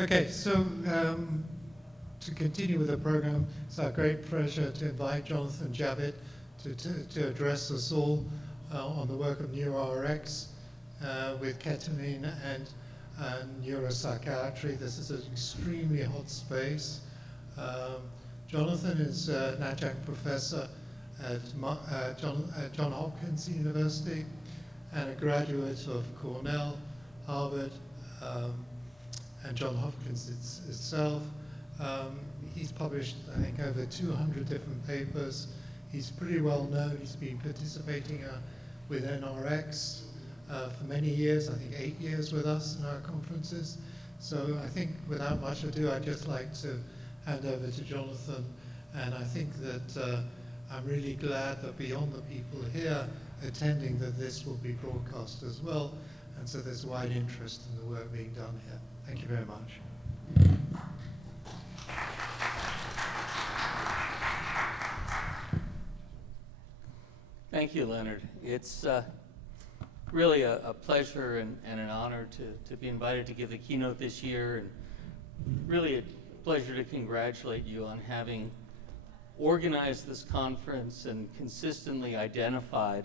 Okay, so to continue with the program, it's our great pleasure to invite Jonathan Javitt to address us all on the work of NRx with ketamine and neuropsychiatry. This is an extremely hot space. Jonathan is an adjunct professor at Johns Hopkins University and a graduate of Cornell, Harvard, and Johns Hopkins itself. He's published, I think, over 200 different papers. He's pretty well known. He's been participating with NRx for many years, I think 8 years with us in our conferences. So I think without much ado, I'd just like to hand over to Jonathan. And I think that I'm really glad that beyond the people here attending, that this will be broadcast as well. And so there's wide interest in the work being done here. Thank you very much. Thank you, Leonard. It's really a pleasure and an honor to be invited to give the keynote this year, and really a pleasure to congratulate you on having organized this conference and consistently identified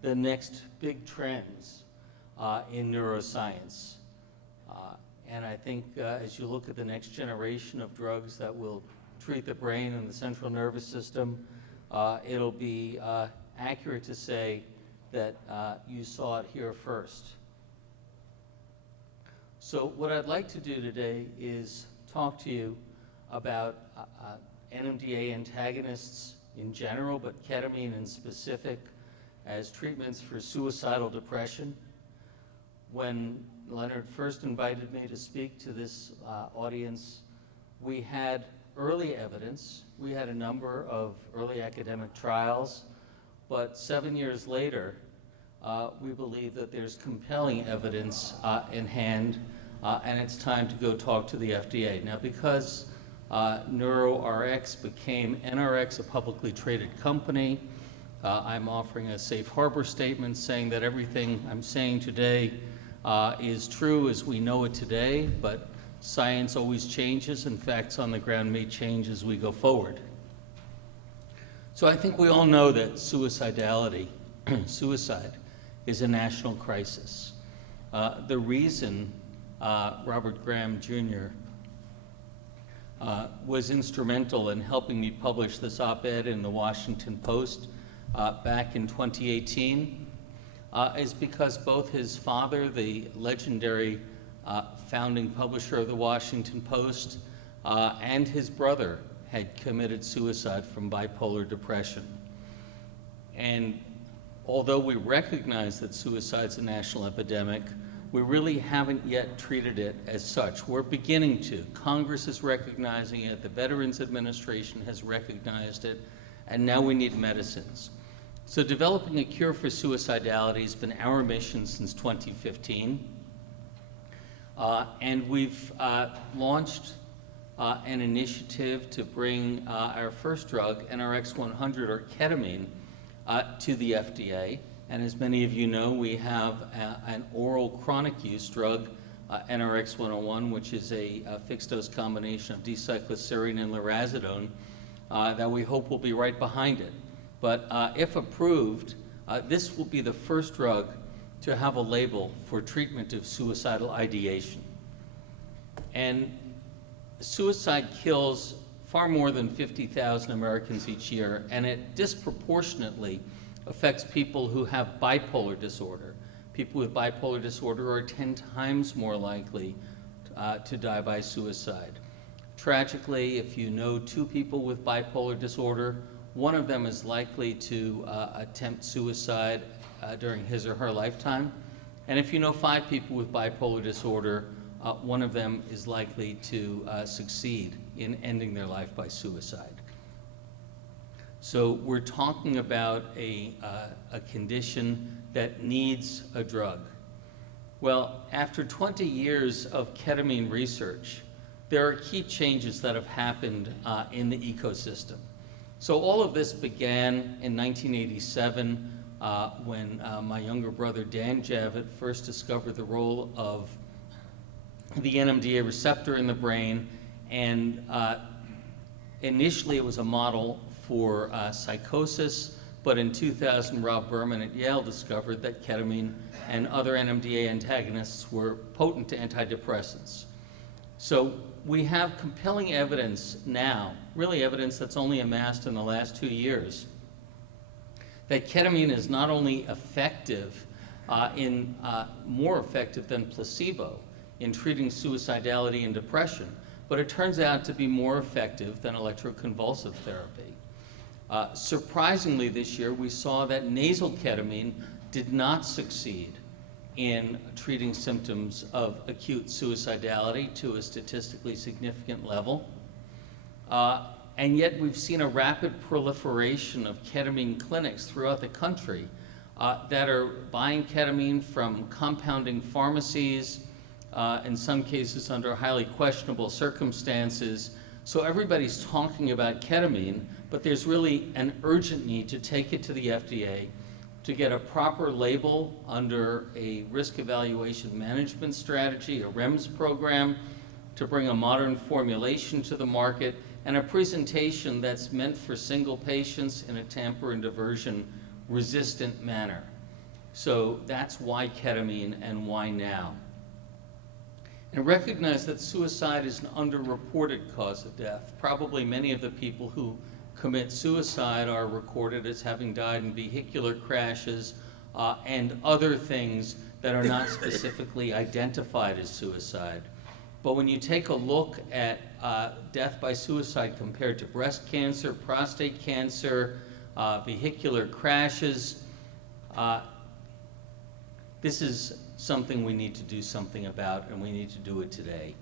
the next big trends in neuroscience. And I think as you look at the next generation of drugs that will treat the brain and the central nervous system, it'll be accurate to say that you saw it here first. So what I'd like to do today is talk to you about NMDA antagonists in general, but ketamine in specific as treatments for suicidal depression. When Leonard first invited me to speak to this audience, we had early evidence. We had a number of early academic trials, but 7 years later, we believe that there's compelling evidence in hand, and it's time to go talk to the FDA. Now, because NeuroRx became NRx, a publicly traded company, I'm offering a safe harbor statement saying that everything I'm saying today is true as we know it today, but science always changes, and facts on the ground may change as we go forward. So I think we all know that suicidality, suicide, is a national crisis. The reason Robert Graham Jr. Was instrumental in helping me publish this op-ed in the Washington Post back in 2018 is because both his father, the legendary founding publisher of the Washington Post, and his brother had committed suicide from bipolar depression. And although we recognize that suicide's a national epidemic, we really haven't yet treated it as such. We're beginning to. Congress is recognizing it, the Veterans Administration has recognized it, and now we need medicines. So developing a cure for suicidality has been our mission since 2015. And we've launched an initiative to bring our first drug, NRx 100 or ketamine, to the FDA. And as many of you know, we have an oral chronic use drug, NRx 101, which is a fixed dose combination of D-cycloserine and lurasidone that we hope will be right behind it. But if approved, this will be the first drug to have a label for treatment of suicidal ideation. And suicide kills far more than 50,000 Americans each year, and it disproportionately affects people who have bipolar disorder. People with bipolar disorder are 10 times more likely to die by suicide. Tragically, if you know 2 people with bipolar disorder, one of them is likely to attempt suicide during his or her lifetime. And if you know 5 people with bipolar disorder, one of them is likely to succeed in ending their life by suicide. So we're talking about a condition that needs a drug. Well, after 20 years of ketamine research, there are key changes that have happened in the ecosystem. So all of this began in 1987 when my younger brother Dan Javitt first discovered the role of the NMDA receptor in the brain, and initially it was a model for psychosis, but in 2000, Rob Berman at Yale discovered that ketamine and other NMDA antagonists were potent antidepressants. So we have compelling evidence now, really evidence that's only amassed in the last 2 years, that ketamine is not only effective, more effective than placebo in treating suicidality and depression, but it turns out to be more effective than electroconvulsive therapy. Surprisingly this year, we saw that nasal ketamine did not succeed in treating symptoms of acute suicidality to a statistically significant level. And yet we've seen a rapid proliferation of ketamine clinics throughout the country that are buying ketamine from compounding pharmacies, in some cases under highly questionable circumstances. So everybody's talking about ketamine, but there's really an urgent need to take it to the FDA to get a proper label under a risk evaluation management strategy, a REMS program, to bring a modern formulation to the market, and a presentation that's meant for single patients in a tamper and diversion resistant manner. So that's why ketamine and why now. And recognize that suicide is an underreported cause of death. Probably many of the people who commit suicide are recorded as having died in vehicular crashes and other things that are not specifically identified as suicide. But when you take a look at death by suicide compared to breast cancer, prostate cancer, vehicular crashes, this is something we need to do something about, and we need to do it today.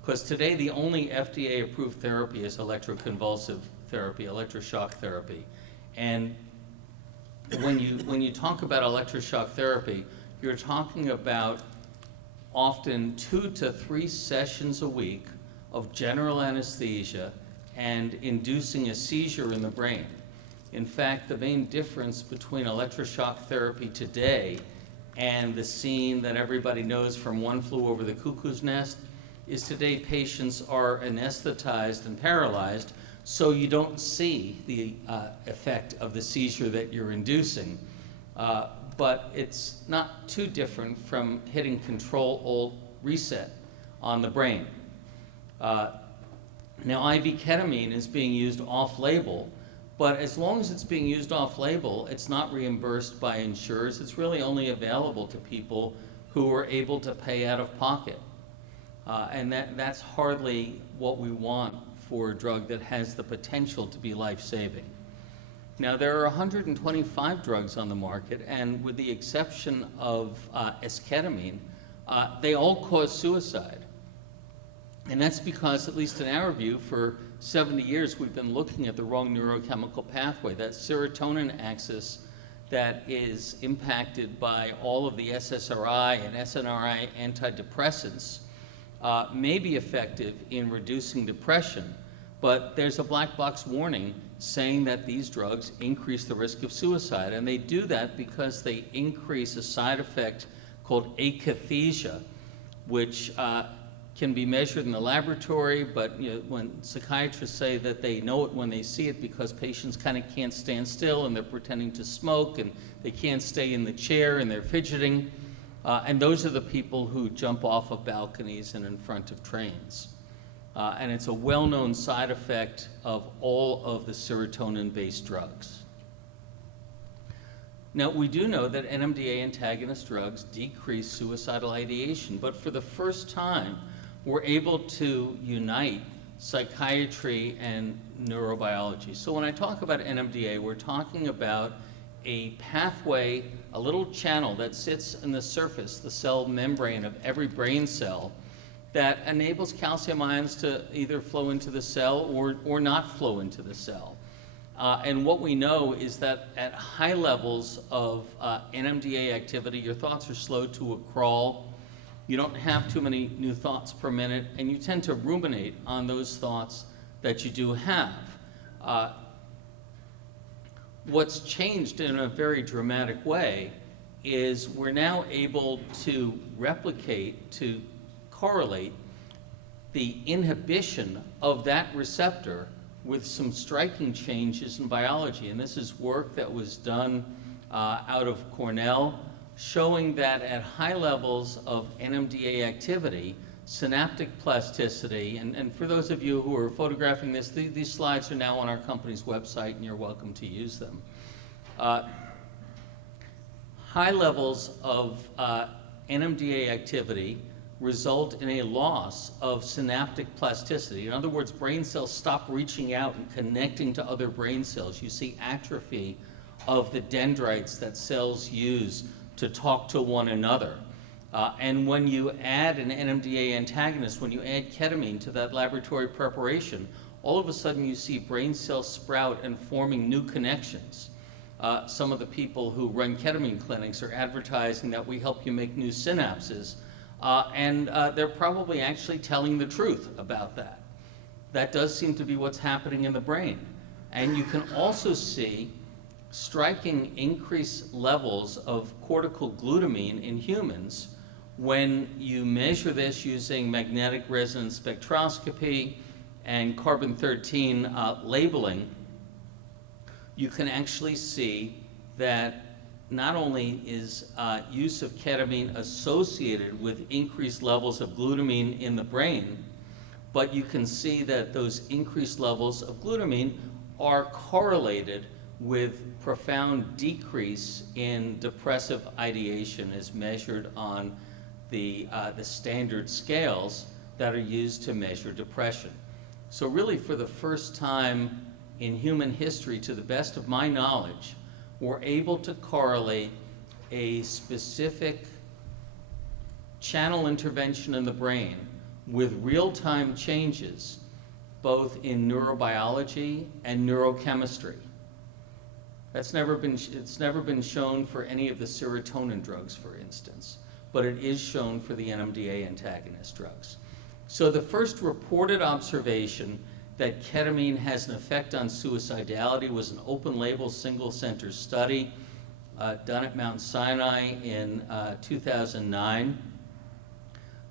Because today the only FDA-approved therapy is electroconvulsive therapy, electroshock therapy. And when you talk about electroshock therapy, you're talking about often 2 to 3 sessions a week of general anesthesia and inducing a seizure in the brain. In fact, the main difference between electroshock therapy today and the scene that everybody knows from One Flew Over the Cuckoo's Nest is today patients are anesthetized and paralyzed, so you don't see the effect of the seizure that you're inducing. But it's not too different from hitting Control-Alt-Reset on the brain. Now, IV ketamine is being used off-label, but as long as it's being used off-label, it's not reimbursed by insurers. It's really only available to people who are able to pay out of pocket. And that's hardly what we want for a drug that has the potential to be life-saving. Now, there are 125 drugs on the market, and with the exception of esketamine, they all cause suicide. And that's because, at least in our view, for 70 years we've been looking at the wrong neurochemical pathway, that serotonin axis that is impacted by all of the SSRI and SNRI antidepressants may be effective in reducing depression, but there's a black box warning saying that these drugs increase the risk of suicide, and they do that because they increase a side effect called akathisia, which can be measured in the laboratory, but when psychiatrists say that they know it when they see it because patients kind of can't stand still and they're pretending to smoke and they can't stay in the chair and they're fidgeting, and those are the people who jump off of balconies and in front of trains. And it's a well-known side effect of all of the serotonin-based drugs. Now, we do know that NMDA antagonist drugs decrease suicidal ideation, but for the first time, we're able to unite psychiatry and neurobiology. So when I talk about NMDA, we're talking about a pathway, a little channel that sits in the surface, the cell membrane of every brain cell, that enables calcium ions to either flow into the cell or not flow into the cell. And what we know is that at high levels of NMDA activity, your thoughts are slowed to a crawl. You don't have too many new thoughts per minute, and you tend to ruminate on those thoughts that you do have. What's changed in a very dramatic way is we're now able to replicate, to correlate the inhibition of that receptor with some striking changes in biology. And this is work that was done out of Cornell, showing that at high levels of NMDA activity, synaptic plasticity, and for those of you who are photographing this, these slides are now on our company's website, and you're welcome to use them. High levels of NMDA activity result in a loss of synaptic plasticity. In other words, brain cells stop reaching out and connecting to other brain cells. You see atrophy of the dendrites that cells use to talk to one another. And when you add an NMDA antagonist, when you add ketamine to that laboratory preparation, all of a sudden you see brain cells sprout and forming new connections. Some of the people who run ketamine clinics are advertising that we help you make new synapses. And they're probably actually telling the truth about that. That does seem to be what's happening in the brain. And you can also see striking increased levels of cortical glutamine in humans when you measure this using magnetic resonance spectroscopy and carbon-13 labeling. You can actually see that not only is use of ketamine associated with increased levels of glutamine in the brain, but you can see that those increased levels of glutamine are correlated with profound decrease in depressive ideation as measured on the standard scales that are used to measure depression. So really, for the first time in human history, to the best of my knowledge, we're able to correlate a specific channel intervention in the brain with real-time changes, both in neurobiology and neurochemistry. It's never been shown for any of the serotonin drugs, for instance, but it is shown for the NMDA antagonist drugs. So the first reported observation that ketamine has an effect on suicidality was an open-label, single-center study done at Mount Sinai in 2009,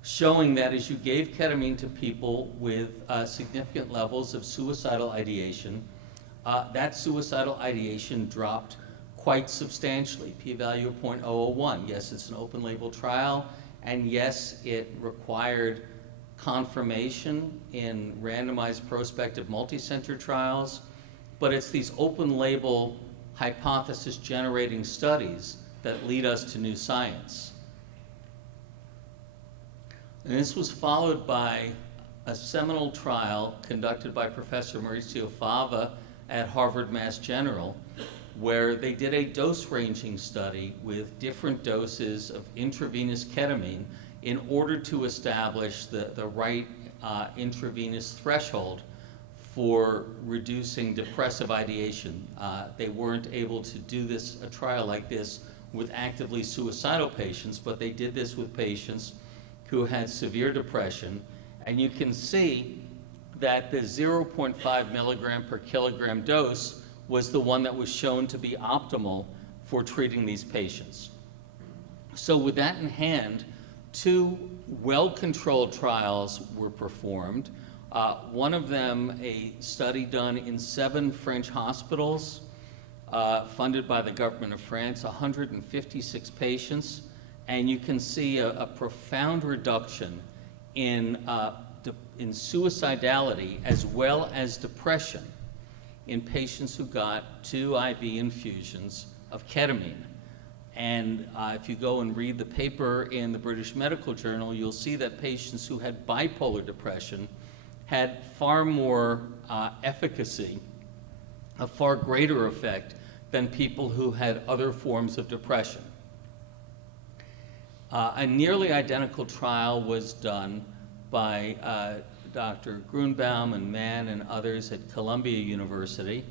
showing that as you gave ketamine to people with significant levels of suicidal ideation, that suicidal ideation dropped quite substantially, p-value of 0.001. Yes, it's an open-label trial, and yes, it required confirmation in randomized prospective multi-center trials, but it's these open-label hypothesis-generating studies that lead us to new science. And this was followed by a seminal trial conducted by Professor Maurizio Fava at Harvard Mass General, where they did a dose-ranging study with different doses of intravenous ketamine in order to establish the right intravenous threshold for reducing depressive ideation. They weren't able to do a trial like this with actively suicidal patients, but they did this with patients who had severe depression. And you can see that the 0.5 milligram per kilogram dose was the one that was shown to be optimal for treating these patients. So with that in hand, 2 well-controlled trials were performed. One of them, a study done in 7 French hospitals, funded by the government of France, 156 patients, and you can see a profound reduction in suicidality as well as depression in patients who got 2 IV infusions of ketamine. And if you go and read the paper in the British Medical Journal, you'll see that patients who had bipolar depression had far more efficacy, a far greater effect than people who had other forms of depression. A nearly identical trial was done by Dr. Grunbaum and Mann and others at Columbia University.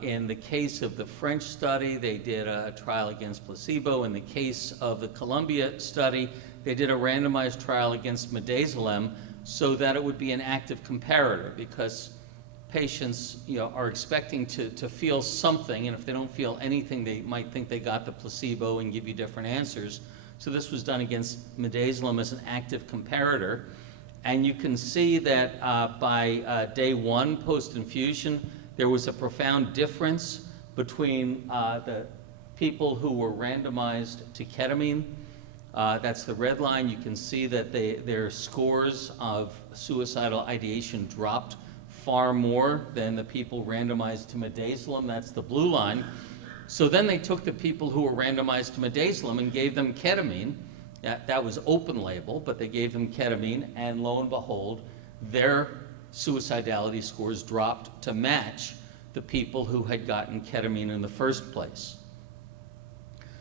In the case of the French study, they did a trial against placebo. In the case of the Columbia study, they did a randomized trial against midazolam so that it would be an active comparator, because patients are expecting to feel something, and if they don't feel anything, they might think they got the placebo and give you different answers. So this was done against midazolam as an active comparator. And you can see that by day 1 post-infusion, there was a profound difference between the people who were randomized to ketamine. That's the red line. You can see that their scores of suicidal ideation dropped far more than the people randomized to midazolam. That's the blue line. So then they took the people who were randomized to midazolam and gave them ketamine. That was open label, but they gave them ketamine, and lo and behold, their suicidality scores dropped to match the people who had gotten ketamine in the first place.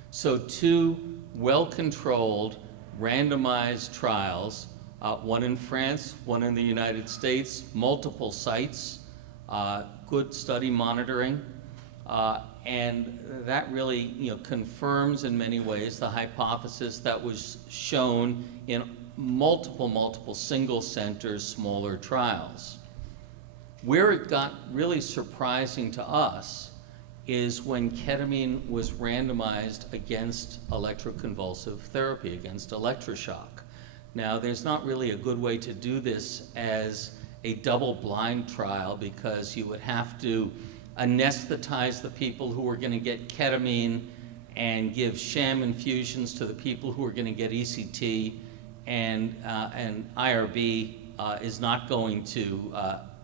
So 2 well-controlled, randomized trials, one in France, one in the United States, multiple sites, good study monitoring, and that really confirms in many ways the hypothesis that was shown in multiple single center, smaller trials. Where it got really surprising to us is when ketamine was randomized against electroconvulsive therapy, against electroshock. Now, there's not really a good way to do this as a double-blind trial, because you would have to anesthetize the people who are going to get ketamine and give sham infusions to the people who are going to get ECT, and IRB is not going to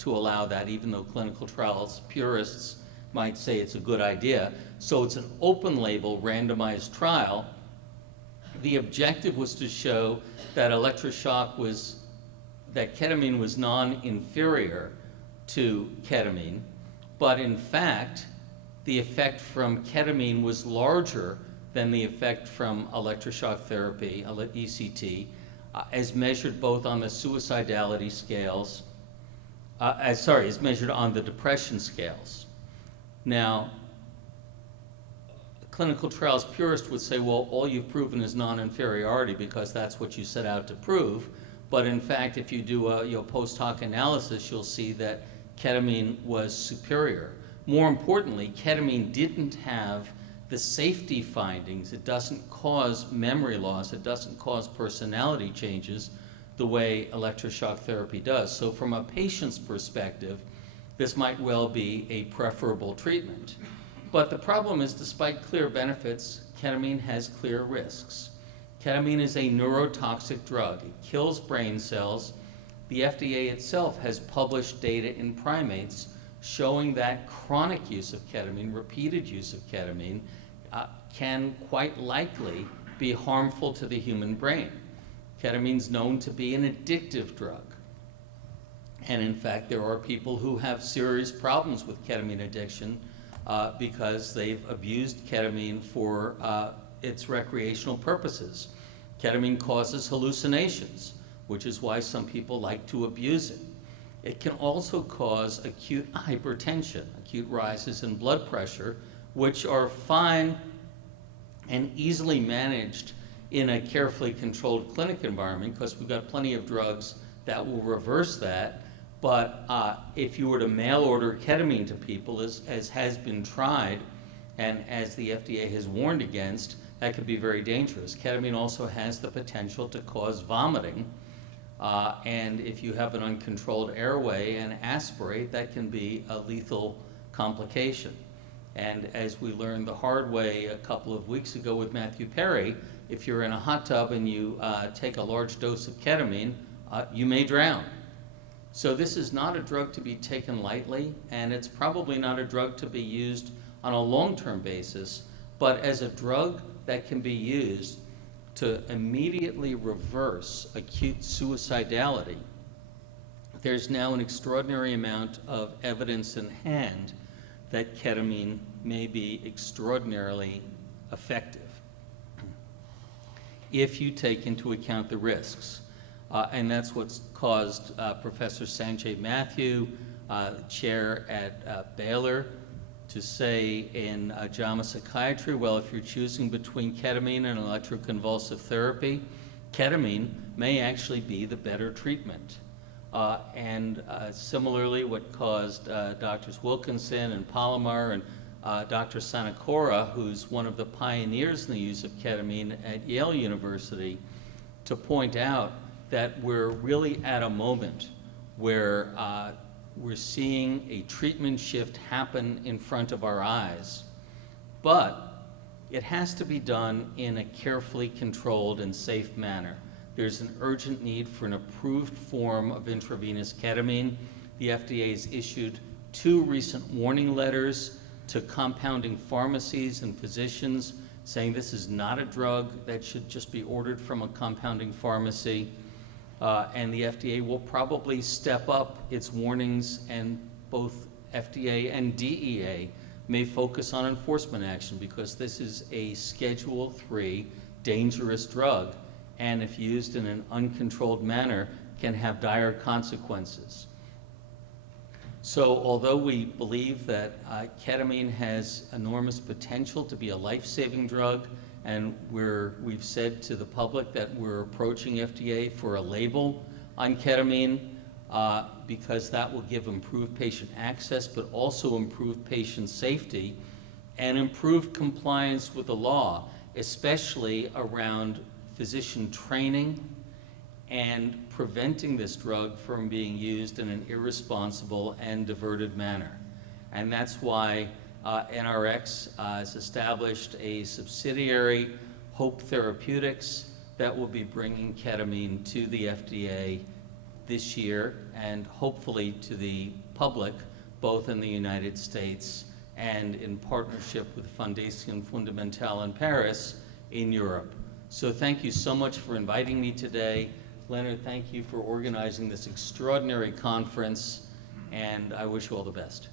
allow that, even though clinical trials purists might say it's a good idea. So it's an open label randomized trial. The objective was to show that that ketamine was non-inferior to ketamine, but in fact, the effect from ketamine was larger than the effect from electroshock therapy, ECT, as measured both on the suicidality scales, as measured on the depression scales. Now, clinical trials purists would say, well, all you've proven is non-inferiority because that's what you set out to prove. But in fact, if you do a post hoc analysis, you'll see that ketamine was superior. More importantly, ketamine didn't have the safety findings. It doesn't cause memory loss. It doesn't cause personality changes the way electroshock therapy does. So from a patient's perspective, this might well be a preferable treatment. But the problem is, despite clear benefits, ketamine has clear risks. Ketamine is a neurotoxic drug. It kills brain cells. The FDA itself has published data in primates showing that chronic use of ketamine, repeated use of ketamine, can quite likely be harmful to the human brain. Ketamine's known to be an addictive drug. And in fact, there are people who have serious problems with ketamine addiction because they've abused ketamine for its recreational purposes. Ketamine causes hallucinations, which is why some people like to abuse it. It can also cause acute hypertension, acute rises in blood pressure, which are fine and easily managed in a carefully controlled clinic environment, because we've got plenty of drugs that will reverse that. But if you were to mail order ketamine to people, as has been tried and as the FDA has warned against, that could be very dangerous. Ketamine also has the potential to cause vomiting. And if you have an uncontrolled airway and aspirate, that can be a lethal complication. And as we learned the hard way a couple of weeks ago with Matthew Perry, if you're in a hot tub and you take a large dose of ketamine, you may drown. So this is not a drug to be taken lightly, and it's probably not a drug to be used on a long-term basis, but as a drug that can be used to immediately reverse acute suicidality. There's now an extraordinary amount of evidence in hand that ketamine may be extraordinarily effective if you take into account the risks. And that's what's caused Professor Sanjay Mathew, chair at Baylor, to say in JAMA Psychiatry, well, if you're choosing between ketamine and electroconvulsive therapy, ketamine may actually be the better treatment. And similarly, what caused Drs. Wilkinson and Palomar and Dr. Sanakora, who's one of the pioneers in the use of ketamine at Yale University, to point out that we're really at a moment where we're seeing a treatment shift happen in front of our eyes, but it has to be done in a carefully controlled and safe manner. There's an urgent need for an approved form of intravenous ketamine. The FDA has issued 2 recent warning letters to compounding pharmacies and physicians saying this is not a drug that should just be ordered from a compounding pharmacy. And the FDA will probably step up its warnings, and both FDA and DEA may focus on enforcement action because this is a Schedule III dangerous drug, and if used in an uncontrolled manner, can have dire consequences. So although we believe that ketamine has enormous potential to be a life-saving drug, and we've said to the public that we're approaching FDA for a label on ketamine because that will give improved patient access, but also improved patient safety and improved compliance with the law, especially around physician training and preventing this drug from being used in an irresponsible and diverted manner. And that's why NRx has established a subsidiary, Hope Therapeutics, that will be bringing ketamine to the FDA this year and hopefully to the public, both in the United States and in partnership with Fondation FundaMental of Paris in Europe. So thank you so much for inviting me today. Leonard, thank you for organizing this extraordinary conference, and I wish you all the best.